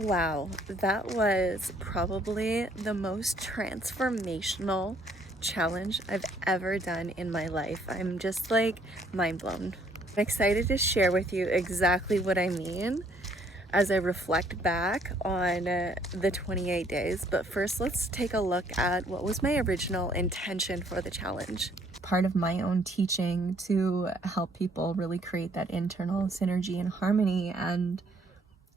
Wow, that was probably the most transformational challenge I've ever done in my life. I'm just like mind blown. I'm excited to share with you exactly what I mean as I reflect back on the 28 days. But first, let's take a look at what was my original intention for the challenge. Part of my own teaching to help people really create that internal synergy and harmony, and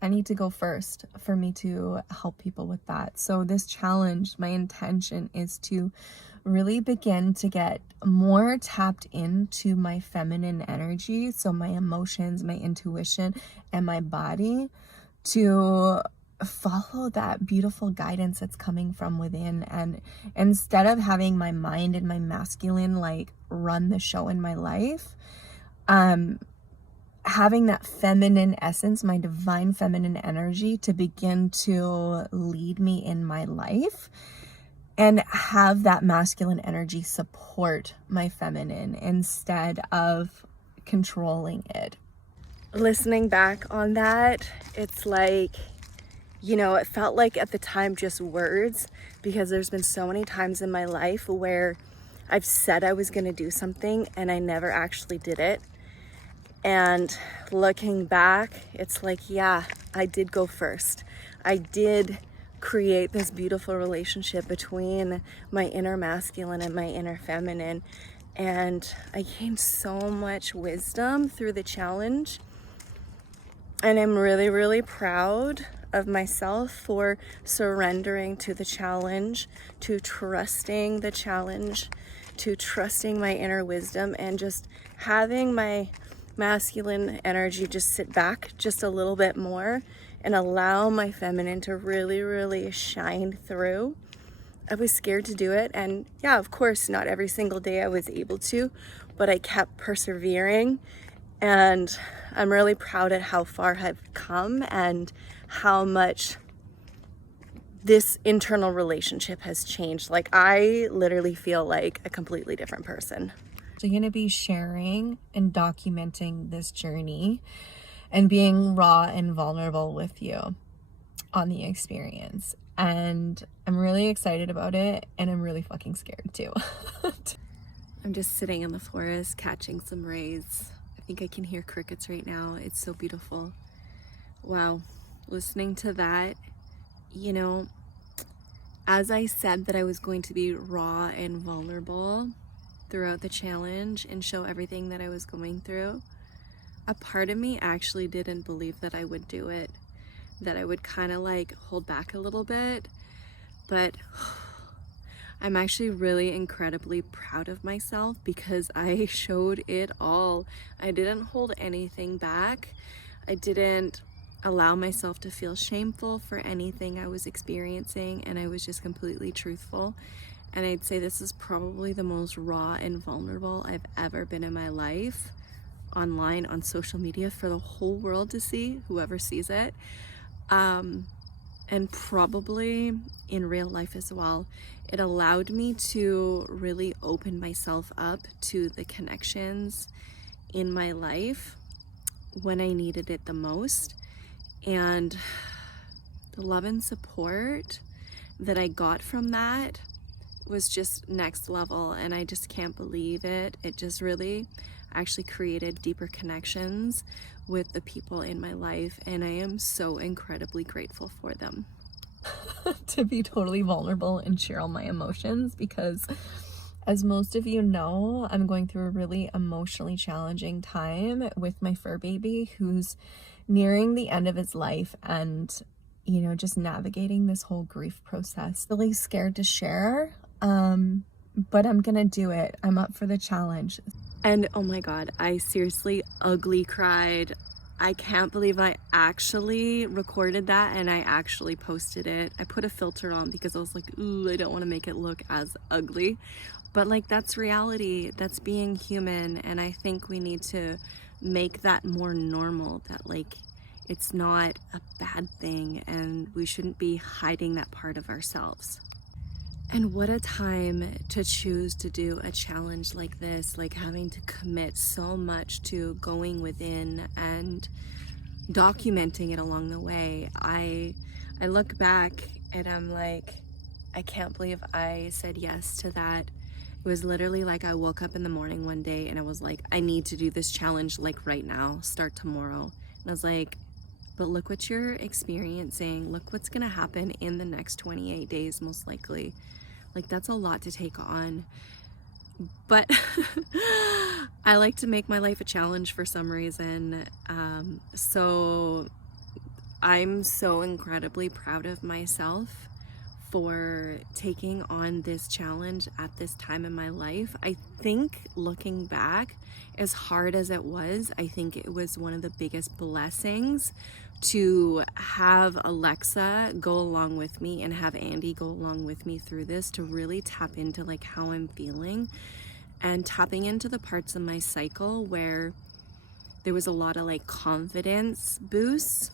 I need to go first for me to help people with that. So this challenge, my intention is to really begin to get more tapped into my feminine energy, so my emotions, my intuition, and my body, to follow that beautiful guidance that's coming from within. And instead of having my mind and my masculine like run the show in my life, having that feminine essence, my divine feminine energy, to begin to lead me in my life, and have that masculine energy support my feminine instead of controlling it. Listening back on that, it's like, it felt like at the time just words, because there's been so many times in my life where I've said I was going to do something and I never actually did it. And looking back, it's like, yeah, I did go first. I did create this beautiful relationship between my inner masculine and my inner feminine. And I gained so much wisdom through the challenge. And I'm really, really proud of myself for surrendering to the challenge, to trusting the challenge, to trusting my inner wisdom, and just having my masculine energy just sit back just a little bit more and allow my feminine to really, really shine through. I was scared to do it, and yeah, of course, not every single day I was able to, but I kept persevering, and I'm really proud at how far I've come and how much this internal relationship has changed. Like, I literally feel like a completely different person. So I'm going to be sharing and documenting this journey and being raw and vulnerable with you on the experience. And I'm really excited about it, and I'm really fucking scared too. I'm just sitting in the forest catching some rays. I think I can hear crickets right now. It's so beautiful. Wow. Listening to that, as I said that I was going to be raw and vulnerable throughout the challenge and show everything that I was going through, a part of me actually didn't believe that I would do it, that I would kind of like hold back a little bit. But I'm actually really incredibly proud of myself because I showed it all. I didn't hold anything back. I didn't allow myself to feel shameful for anything I was experiencing, and I was just completely truthful. And I'd say this is probably the most raw and vulnerable I've ever been in my life, online, on social media, for the whole world to see, whoever sees it. And probably in real life as well. It allowed me to really open myself up to the connections in my life when I needed it the most. And the love and support that I got from that was just next level, and I just can't believe it. It just really actually created deeper connections with the people in my life, and I am so incredibly grateful for them. To be totally vulnerable and share all my emotions, because as most of you know, I'm going through a really emotionally challenging time with my fur baby who's nearing the end of his life, and just navigating this whole grief process. Really scared to share, but I'm gonna do it. I'm up for the challenge. And oh my god, I seriously ugly cried. I can't believe I actually recorded that and I actually posted it. I put a filter on because I was like, ooh, I don't want to make it look as ugly. But like, that's reality. That's being human. And I think we need to make that more normal, that like, it's not a bad thing and we shouldn't be hiding that part of ourselves. And what a time to choose to do a challenge like this, like having to commit so much to going within and documenting it along the way. I I look back and I'm like, I can't believe I said yes to that. It was literally like I woke up in the morning one day and I was like, I need to do this challenge like right now, start tomorrow. And I was like, but look what you're experiencing. Look what's gonna happen in the next 28 days, most likely. Like, that's a lot to take on. But I like to make my life a challenge for some reason. So I'm so incredibly proud of myself for taking on this challenge at this time in my life. I think looking back, as hard as it was, I think it was one of the biggest blessings to have Alexa go along with me and have Andy go along with me through this, to really tap into like how I'm feeling and tapping into the parts of my cycle where there was a lot of like confidence boosts.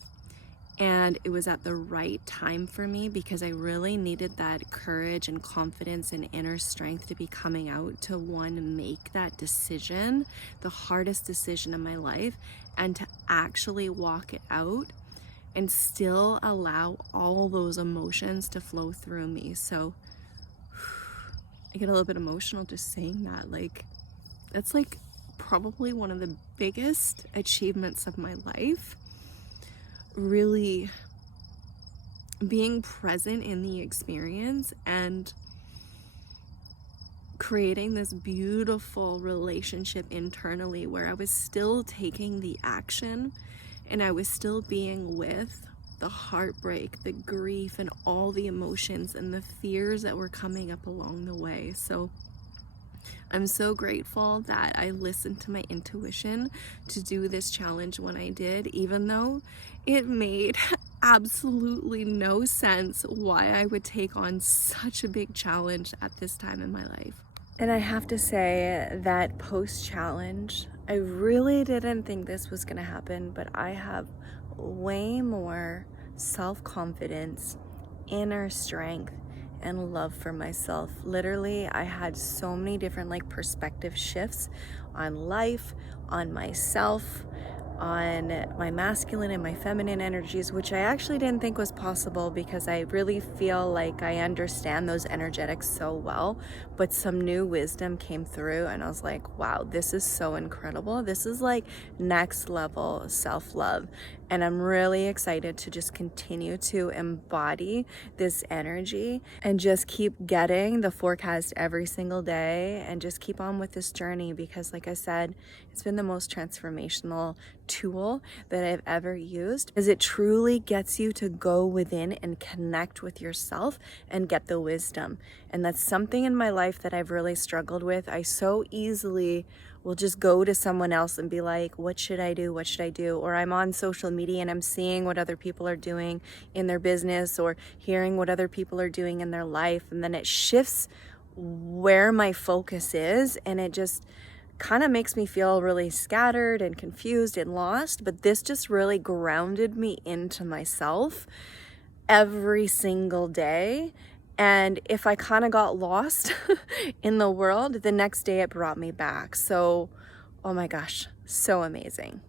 And it was at the right time for me because I really needed that courage and confidence and inner strength to be coming out to, one, make that decision, the hardest decision in my life, and to actually walk it out and still allow all those emotions to flow through me. So I get a little bit emotional just saying that. Like, that's like probably one of the biggest achievements of my life. Really being present in the experience and creating this beautiful relationship internally where I was still taking the action and I was still being with the heartbreak, the grief, and all the emotions and the fears that were coming up along the way. So I'm so grateful that I listened to my intuition to do this challenge when I did, even though it made absolutely no sense why I would take on such a big challenge at this time in my life. And I have to say that post-challenge, I really didn't think this was gonna happen, but I have way more self-confidence, inner strength, and love for myself. Literally, I had so many different like perspective shifts on life, on myself, on my masculine and my feminine energies, which I actually didn't think was possible because I really feel like I understand those energetics so well. But some new wisdom came through and I was like, wow, this is so incredible. This is like next level self-love. And I'm really excited to just continue to embody this energy and just keep getting the forecast every single day and just keep on with this journey because, like I said, it's been the most transformational tool that I've ever used, as it truly gets you to go within and connect with yourself and get the wisdom. And that's something in my life that I've really struggled with. I so easily will just go to someone else and be like, what should I do? What should I do? Or I'm on social media and I'm seeing what other people are doing in their business or hearing what other people are doing in their life. And then it shifts where my focus is and it just kind of makes me feel really scattered and confused and lost. But this just really grounded me into myself every single day. And if I kind of got lost in the world, the next day it brought me back. So, oh my gosh, so amazing.